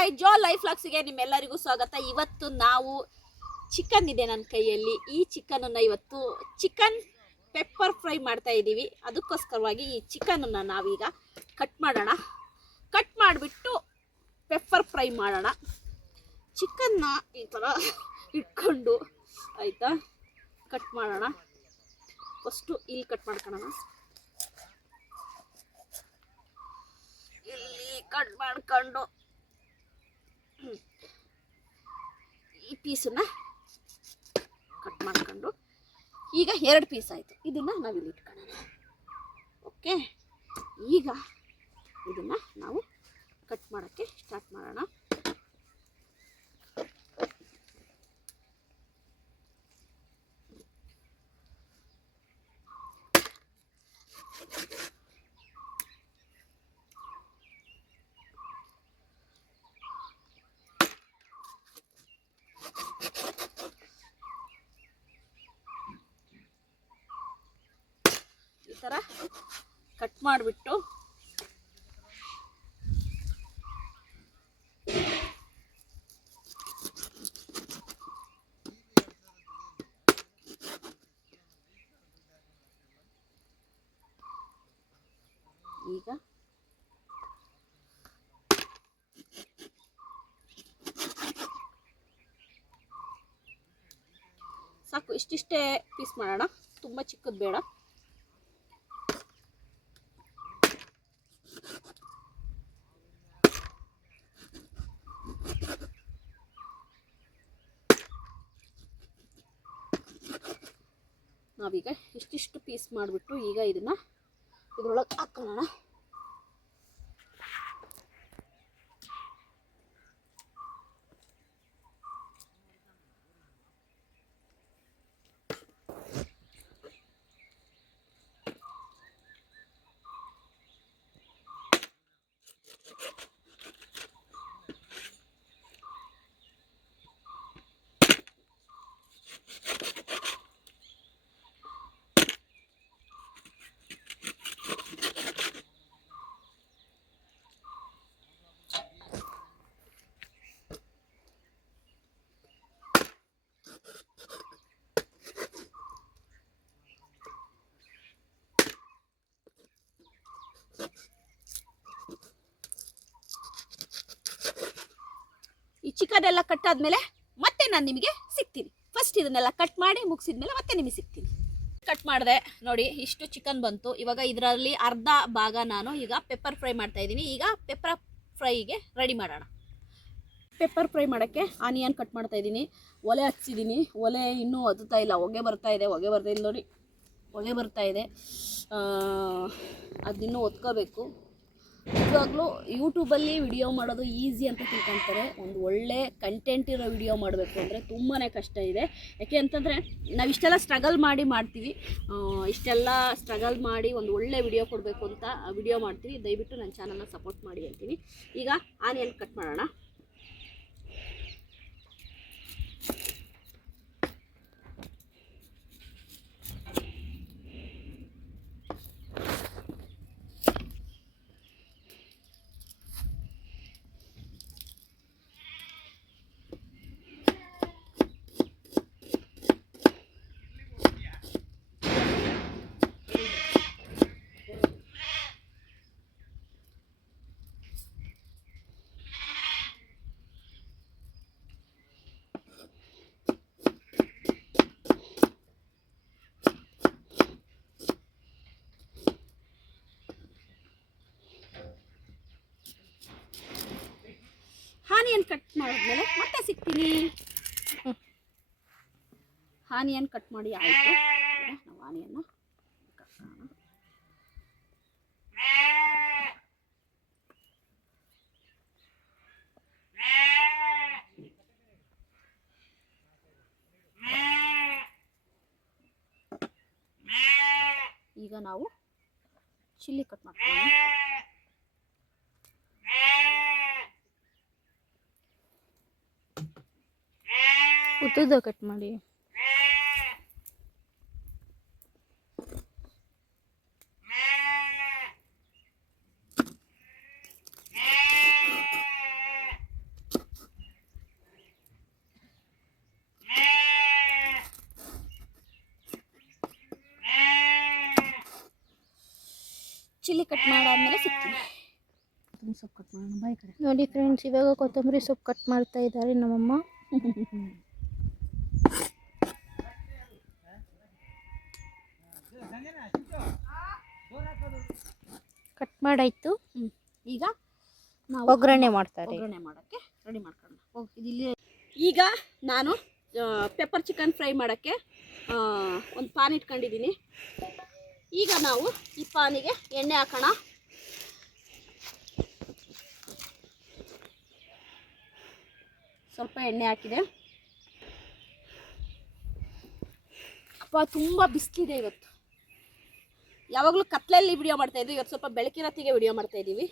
Hi ಜೋ life ವ್ಲಾಗ್ಸ್ಗೆ ನಿಮ್ಮೆಲ್ಲರಿಗೂ ಸ್ವಾಗತ. ಇವತ್ತು ನಾವು ಚಿಕನ್ ಇದೆ ನನ್ನ ಕೈಯಲ್ಲಿ. ಈ ಚಿಕನನ್ನು ಇವತ್ತು ಚಿಕನ್ ಪೆಪ್ಪರ್ ಫ್ರೈ ಮಾಡ್ತಾ ಇದ್ದೀವಿ. ಅದಕ್ಕೋಸ್ಕರವಾಗಿ ಈ ಚಿಕನನ್ನು ನಾವೀಗ ಕಟ್ ಮಾಡೋಣ. ಕಟ್ ಮಾಡಿಬಿಟ್ಟು ಪೆಪ್ಪರ್ ಫ್ರೈ ಮಾಡೋಣ. ಚಿಕನ್ನ ಈ ಥರ ಇಟ್ಕೊಂಡು ಆಯಿತಾ ಕಟ್ ಮಾಡೋಣ. ಫಸ್ಟು ಇಲ್ಲಿ ಕಟ್ ಮಾಡ್ಕೊಳ್ಳೋಣ. ಇಲ್ಲಿ ಕಟ್ ಮಾಡ್ಕೊಂಡು ಈ ಪೀಸನ್ನ ಕಟ್ ಮಾಡ್ಕೊಂಡು ಈಗ 2 ಪೀಸ್ ಆಯಿತು. ಇದನ್ನು ನಾವಿಲ್ಲಿ ಇಟ್ಕೊಳ್ಳೋಣ. ಓಕೆ, ಈಗ ಇದನ್ನು ನಾವು ಕಟ್ ಮಾಡೋಕ್ಕೆ ಸ್ಟಾರ್ಟ್ ಮಾಡೋಣ. ಈ ಥರ ಕಟ್ ಮಾಡಿಬಿಟ್ಟು ಈಗ ಸಾಕು, ಇಷ್ಟಿಷ್ಟೇ ಪೀಸ್ ಮಾಡೋಣ. ತುಂಬ ಚಿಕ್ಕದು ಬೇಡ. ನಾವೀಗ ಇಷ್ಟಿಷ್ಟು ಪೀಸ್ ಮಾಡಿಬಿಟ್ಟು ಈಗ ಇದನ್ನು ಇದರೊಳಗೆ ಹಾಕೊಳ್ಳೋಣ. ಈ ಚಿಕನ್ ಎಲ್ಲ ಕಟ್ ಆದ್ಮೇಲೆ ಮತ್ತೆ ನಾನು ನಿಮಗೆ ಸಿಗ್ತೀನಿ. ಫಸ್ಟ್ ಇದನ್ನೆಲ್ಲ ಕಟ್ ಮಾಡಿ ಮುಗಿಸಿದ್ಮೇಲೆ ಮತ್ತೆ ನಿಮಗೆ ಸಿಗ್ತೀನಿ. ಕಟ್ ಮಾಡಿದೆ ನೋಡಿ, ಇಷ್ಟು ಚಿಕನ್ ಬಂತು. ಇವಾಗ ಇದರಲ್ಲಿ ಅರ್ಧ ಭಾಗ ನಾನು ಈಗ ಪೆಪ್ಪರ್ ಫ್ರೈ ಮಾಡ್ತಾ ಇದ್ದೀನಿ. ಈಗ ಪೆಪ್ಪರ್ ಫ್ರೈಗೆ ರೆಡಿ ಮಾಡೋಣ. ಪೆಪ್ಪರ್ ಫ್ರೈ ಮಾಡೋಕ್ಕೆ ಆನಿಯನ್ ಕಟ್ ಮಾಡ್ತಾ ಇದ್ದೀನಿ. ಒಲೆ ಹಚ್ಚಿದ್ದೀನಿ. ಒಲೆ ಇನ್ನೂ ಹತ್ತುತ್ತಾ ಇಲ್ಲ, ಹೊಗೆ ಬರ್ತಾ ಇದೆ. ಹೊಗೆ ಬರ್ತಾ ಇಲ್ಲ ನೋಡಿ, ಹೊಗೆ ಬರ್ತಾ ಇದೆ. ಅದಿನ್ನೂ ಒತ್ಕೋಬೇಕು. ಇವಾಗಲೂ ಯೂಟ್ಯೂಬಲ್ಲಿ ವಿಡಿಯೋ ಮಾಡೋದು ಈಸಿ ಅಂತ ತಿಳ್ಕೊತಾರೆ. ಒಂದು ಒಳ್ಳೆ ಕಂಟೆಂಟ್ ಇರೋ ವಿಡಿಯೋ ಮಾಡಬೇಕು ಅಂದರೆ ತುಂಬಾ ಕಷ್ಟ ಇದೆ. ಯಾಕೆ ಅಂತಂದರೆ ನಾವು ಇಷ್ಟೆಲ್ಲ ಸ್ಟ್ರಗಲ್ ಮಾಡಿ ಮಾಡ್ತೀವಿ. ಇಷ್ಟೆಲ್ಲ ಸ್ಟ್ರಗಲ್ ಮಾಡಿ ಒಂದು ಒಳ್ಳೆ ವಿಡಿಯೋ ಕೊಡಬೇಕು ಅಂತ ವಿಡಿಯೋ ಮಾಡ್ತೀವಿ. ದಯವಿಟ್ಟು ನನ್ನ ಚಾನಲ್ನ ಸಪೋರ್ಟ್ ಮಾಡಿ ಅಂತೀನಿ. ಈಗ ಆನಿಯನ್ ಕಟ್ ಮಾಡೋಣ. ಆನಿಯನ್ ಕಟ್ ಮಾಡಿದ್ಮೇಲೆ ಮತ್ತೆ ಸಿಗ್ತೀನಿ. ಆನಿಯನ್ ಕಟ್ ಮಾಡಿ ಆಯಿತು. ನಾವು ಆನಿಯನ್ನ ಕಟ್ ಮಾಡೋಣ. ಈಗ ನಾವು ಚಿಲ್ಲಿ ಕಟ್ ಮಾಡ್ಕೊಳ್ಳೋಣ. ಉದ್ದುದ ಕಟ್ ಮಾಡಿ. ಚಿಲ್ಲಿ ಕಟ್ ಮಾಡಾದ್ಮೇಲೆ ಸಿಗ್ತೀನಿ. ಸೊಪ್ಪು ಕಟ್ ಮಾಡೋಣ ಬಾಯ್ ಕಡೆ. ನೋಡಿ ಫ್ರೆಂಡ್ಸ್, ಇವಾಗ ಕೊತ್ತಂಬರಿ ಸೊಪ್ಪು ಕಟ್ ಮಾಡ್ತಾ ಇದ್ದಾರೆ ನಮ್ಮಮ್ಮ. ಕಟ್ ಮಾಡಾಯ್ತು. ಈಗ ನಾವು ಒಗ್ಗರಣೆ ಮಾಡ್ತಾರೆ. ಒಗ್ಗರಣೆ ಮಾಡೋಕ್ಕೆ ರೆಡಿ ಮಾಡ್ಕೊಳ್ಳೋಣ. ಇಲ್ಲಿ ಈಗ ನಾನು ಪೆಪ್ಪರ್ ಚಿಕನ್ ಫ್ರೈ ಮಾಡೋಕ್ಕೆ ಒಂದು ಪಾನ್ ಇಟ್ಕೊಂಡಿದ್ದೀನಿ. ಈಗ ನಾವು ಈ ಪಾನಿಗೆ ಎಣ್ಣೆ ಹಾಕೋಣ. ಸ್ವಲ್ಪ ಎಣ್ಣೆ ಹಾಕಿದೆ. ಅಪ್ಪ ತುಂಬ ಬಿಸಿಲಿದೆ ಇವತ್ತು. ಯಾವಾಗಲೂ ಕತ್ಲಲ್ಲಿ ವಿಡಿಯೋ ಮಾಡ್ತಾಯಿದ್ವಿ, ಇವತ್ತು ಸ್ವಲ್ಪ ಬೆಳಕಿನೊತ್ತಿಗೆ ವಿಡಿಯೋ ಮಾಡ್ತಾಯಿದ್ದೀವಿ.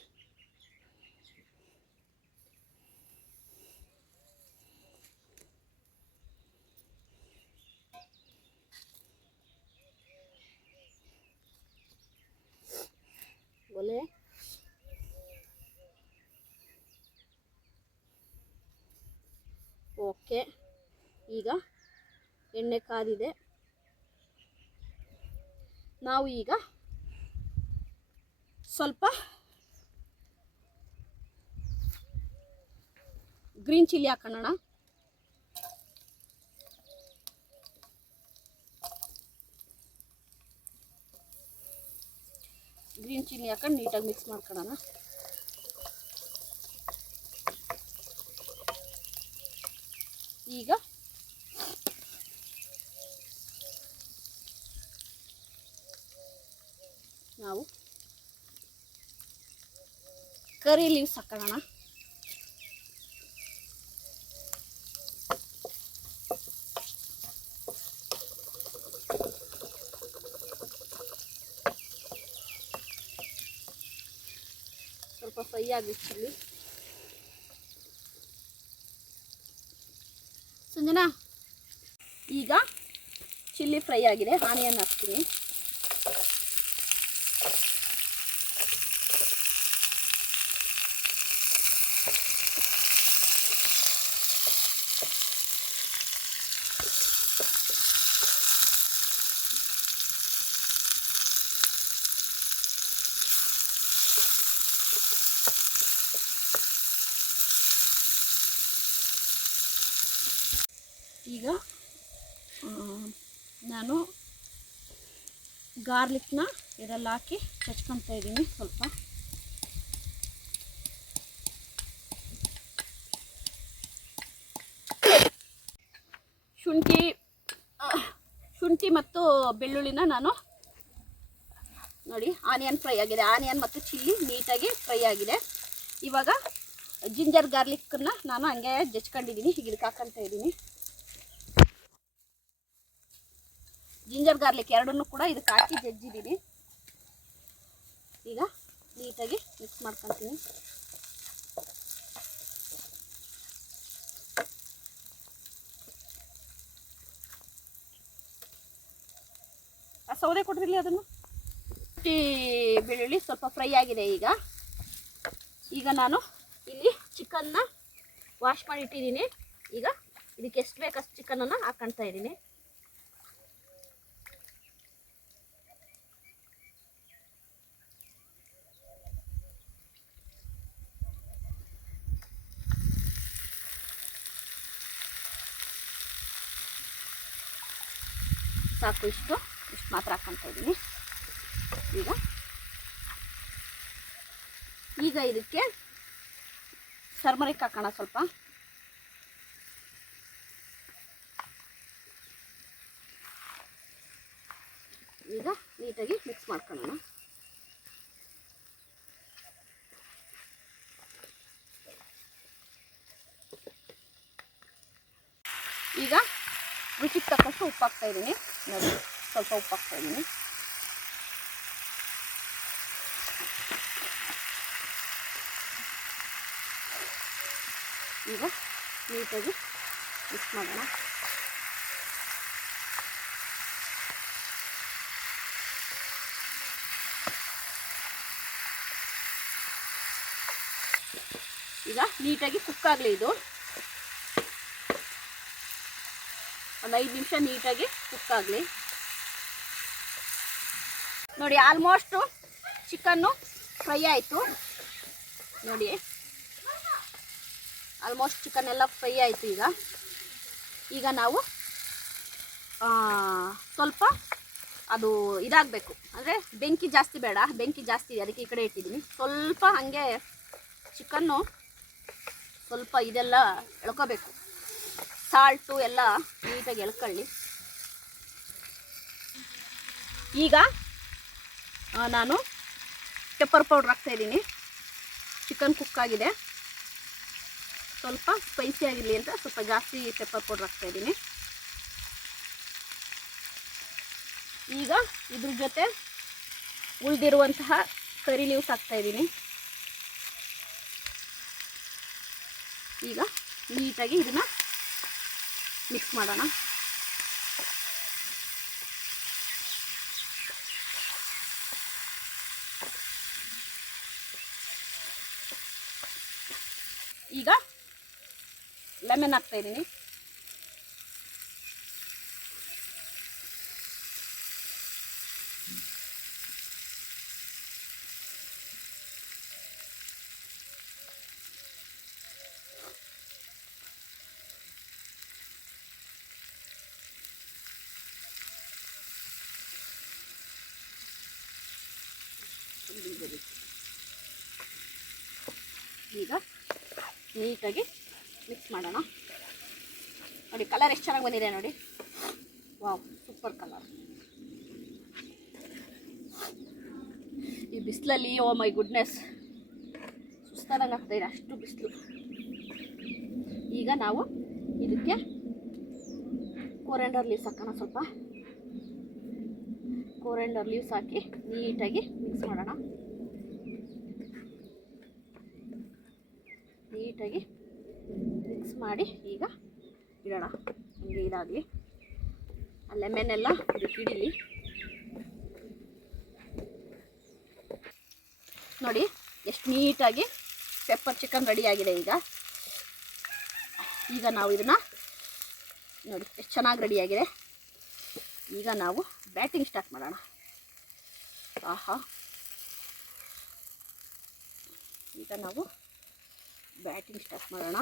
ಒಲೆ ಓಕೆ. ಈಗ ಎಣ್ಣೆ ಕಾದಿದೆ. ನಾವು ಈಗ ಸ್ವಲ್ಪ ಗ್ರೀನ್ ಚಿಲ್ಲಿ ಹಾಕೋಣ. ಗ್ರೀನ್ ಚಿಲ್ಲಿ ಹಾಕೊಂಡು ನೀಟಾಗಿ ಮಿಕ್ಸ್ ಮಾಡ್ಕೊಳ್ಳೋಣ. ಈಗ ನಾವು ಕರಿ ಲೀವ್ಸ್ ಹಾಕೋಣ. ಸ್ವಲ್ಪ ಫ್ರೈ ಆಗಬೇಕು ಚಿಲ್ಲಿ. ಸಂಜನಾ, ಈಗ ಚಿಲ್ಲಿ ಫ್ರೈ ಆಗಿದೆ. ಆನಿಯನ್ ಹಾಕ್ತೀನಿ. ಈಗ ನಾನು ಗಾರ್ಲಿಕ್ನ ಇದರಲ್ಲಿ ಹಾಕಿ ಚಚ್ಕೊತಾ ಇದ್ದೀನಿ. ಸ್ವಲ್ಪ ಶುಂಠಿ ಮತ್ತು ಬೆಳ್ಳುಳ್ಳಿನ ನಾನು ನೋಡಿ ಆನಿಯನ್ ಫ್ರೈ ಆಗಿದೆ. ಆನಿಯನ್ ಮತ್ತು ಚಿಲ್ಲಿ ನೀಟಾಗಿ ಫ್ರೈ ಆಗಿದೆ. ಇವಾಗ ಜಿಂಜರ್ ಗಾರ್ಲಿಕ್ಕನ್ನು ನಾನು ಹಂಗೆ ಜಚ್ಕೊಂಡಿದ್ದೀನಿ. ಈಗ ಇದಕ್ಕೆ ಹಾಕ್ಕೊತಾ ಇದ್ದೀನಿ. ಜಿಂಜರ್ ಗಾರ್ಲಿಕ್ ಎರಡನ್ನೂ ಕೂಡ ಇದಕ್ಕೆ ಹಾಕಿ ಜಜ್ಜಿದ್ದೀನಿ. ಈಗ ನೀಟಾಗಿ ಮಿಕ್ಸ್ ಮಾಡ್ಕೊತೀನಿ. ಆ ಸೌದೆ ಕೊಟ್ಟಿರಲಿ ಅದನ್ನು. ಬೆಳ್ಳುಳ್ಳಿ ಸ್ವಲ್ಪ ಫ್ರೈ ಆಗಿದೆ. ಈಗ ನಾನು ಇಲ್ಲಿ ಚಿಕನ್ನ ವಾಶ್ ಮಾಡಿ ಇಟ್ಟಿದ್ದೀನಿ. ಈಗ ಇದಕ್ಕೆ ಎಷ್ಟು ಬೇಕಷ್ಟು ಚಿಕನನ್ನು ಹಾಕ್ಕೊಳ್ತಾ ಇದ್ದೀನಿ. ಸಾಕು, ಇಷ್ಟು ಮಾತ್ರ ಹಾಕ್ಕೊತಾ ಇದ್ದೀನಿ. ಈಗ ಇದಕ್ಕೆ ಟರ್ಮರಿಕ್ ಹಾಕೋಣ ಸ್ವಲ್ಪ. ಈಗ ನೀಟಾಗಿ ಮಿಕ್ಸ್ ಮಾಡ್ಕೊಳ್ಳೋಣ. ಈಗ ರುಚಿಗೆ ತಕ್ಕಷ್ಟು ಉಪ್ಪು ಹಾಕ್ತಾ ಇದ್ದೀನಿ. ನೋಡಿ, ಸ್ವಲ್ಪ ಉಪ್ಪು ಹಾಕ್ತಾ ಇದ್ದೀನಿ. ಈಗ ನೀಟಾಗಿ ಮಿಕ್ಸ್ ಮಾಡೋಣ. ಈಗ ನೀಟಾಗಿ ಕುಕ್ ಆಗಲಿ. ಇದು ಒಂದು 5 ನಿಮಿಷ ನೀಟಾಗಿ ಕುಕ್ ಆಗಲಿ. ನೋಡಿ, ಆಲ್ಮೋಸ್ಟು ಚಿಕನ್ನು ಫ್ರೈ ಆಯಿತು ನೋಡಿ. ಆಲ್ಮೋಸ್ಟ್ ಚಿಕನ್ ಎಲ್ಲ ಫ್ರೈ ಆಯಿತು. ಈಗ ನಾವು ಸ್ವಲ್ಪ ಅದು ಇದಾಗಬೇಕು, ಅಂದರೆ ಬೆಂಕಿ ಜಾಸ್ತಿ ಬೇಡ, ಬೆಂಕಿ ಜಾಸ್ತಿ ಇದೆ ಅದಕ್ಕೆ ಈ ಕಡೆ ಇಟ್ಟಿದ್ದೀನಿ. ಸ್ವಲ್ಪ ಹಾಗೆ ಚಿಕನ್ನು ಸ್ವಲ್ಪ ಇದೆಲ್ಲ ಎಳ್ಕೋಬೇಕು, ಸಾಲ್ಟು ಎಲ್ಲ ನೀಟಾಗಿ ಎಳ್ಕೊಳ್ಳಿ. ಈಗ ನಾನು ಪೆಪ್ಪರ್ ಪೌಡ್ರ್ ಹಾಕ್ತಾಯಿದ್ದೀನಿ. ಚಿಕನ್ ಕುಕ್ ಆಗಿದೆ, ಸ್ವಲ್ಪ ಸ್ಪೈಸಿ ಆಗಿರಲಿ ಅಂತ ಸ್ವಲ್ಪ ಜಾಸ್ತಿ ಪೆಪ್ಪರ್ ಪೌಡ್ರ್ ಹಾಕ್ತಾಯಿದ್ದೀನಿ. ಈಗ ಇದ್ರ ಜೊತೆ ಉಳಿದಿರುವಂತಹ ಕರಿ ಲೀವ್ಸ್ ಹಾಕ್ತಾಯಿದ್ದೀನಿ. ಈಗ ನೀಟಾಗಿ ಇದನ್ನು ಮಿಕ್ಸ್ ಮಾಡೋಣ. ಈಗ ಲೆಮನ್ ಹಾಕ್ತಾಯಿದ್ದೀನಿ. ಈಗ ನೀಟಾಗಿ ಮಿಕ್ಸ್ ಮಾಡೋಣ. ನೋಡಿ ಕಲರ್ ಎಷ್ಟು ಚೆನ್ನಾಗಿ ಬಂದಿದೆ ನೋಡಿ. Wow, super colour. ಈ ಬಿಸಿಲಲ್ಲಿ ಓ ಮೈ ಗುಡ್ನೆಸ್ ಸುಸ್ತಾದಂಗೆ ಆಗ್ತಾಯಿದೆ, ಅಷ್ಟು ಬಿಸಿಲು. ಈಗ ನಾವು ಇದಕ್ಕೆ ಕೊರೆಂಡರ್ ಲೀವ್ಸ್ ಹಾಕೋಣ. ಸ್ವಲ್ಪ ಕೊರೆಂಡರ್ ಲೀವ್ಸ್ ಹಾಕಿ ನೀಟಾಗಿ ಮಿಕ್ಸ್ ಮಾಡೋಣ. ನೀಟಾಗಿ ಮಿಕ್ಸ್ ಮಾಡಿ ಈಗ ಇಡೋಣ. ಹಂಗೆ ಇದಾಗಲಿ, ಆ ಲೆಮನ್ ಎಲ್ಲ ಇದಕ್ಕೆ ಹಿಡೀಲಿ. ನೋಡಿ ಎಷ್ಟು ನೀಟಾಗಿ ಪೆಪ್ಪರ್ ಚಿಕನ್ ರೆಡಿಯಾಗಿದೆ. ಈಗ ನಾವು ಇದನ್ನು ನೋಡಿ ಎಷ್ಟು ಚೆನ್ನಾಗಿ ರೆಡಿಯಾಗಿದೆ. ಈಗ ನಾವು ಬ್ಯಾಟಿಂಗ್ ಸ್ಟಾರ್ಟ್ ಮಾಡೋಣ. ಆಹಾ, ಈಗ ನಾವು ಬ್ಯಾಟಿಂಗ್ ಸ್ಟಾರ್ಟ್ ಮಾಡೋಣ.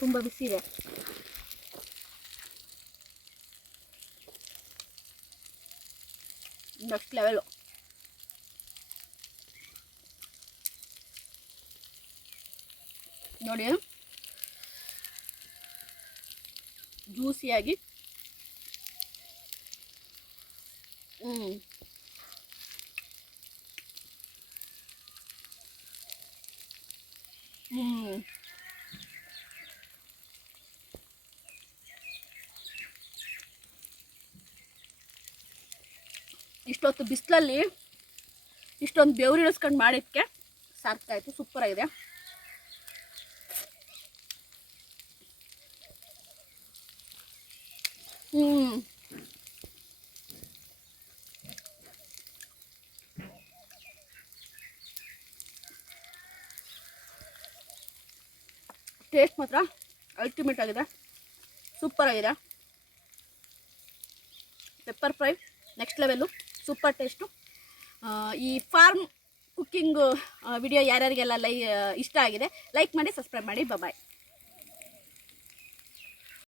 ತುಂಬ ಬಿಸಿ ಇದೆ. Next level. ನೋಡಿ ಜ್ಯೂಸಿಯಾಗಿ ಇಷ್ಟೊತ್ತು ಬಿಸಿಲಲ್ಲಿ ಇಷ್ಟೊಂದು ಬೆವರು ಇಳಿಸ್ಕೊಂಡು ಮಾಡಿದ್ದಕ್ಕೆ ಸಾಕಾಯಿತು. ಸೂಪರಾಗಿದೆ. ಟೇಸ್ಟ್ ಮಾತ್ರ ಅಲ್ಟಿಮೇಟ್ ಆಗಿದೆ, ಸೂಪರ್ ಆಗಿದೆ. Pepper fry next level, super taste. ಈ ಫಾರ್ಮ್ ಕುಕ್ಕಿಂಗ್ ವಿಡಿಯೋ ಯಾರ್ಯಾರಿಗೆಲ್ಲ ಇಷ್ಟ ಆಗಿದೆ ಲೈಕ್ ಮಾಡಿ, ಸಬ್ಸ್ಕ್ರೈಬ್ ಮಾಡಿ. ಬಾಯ್.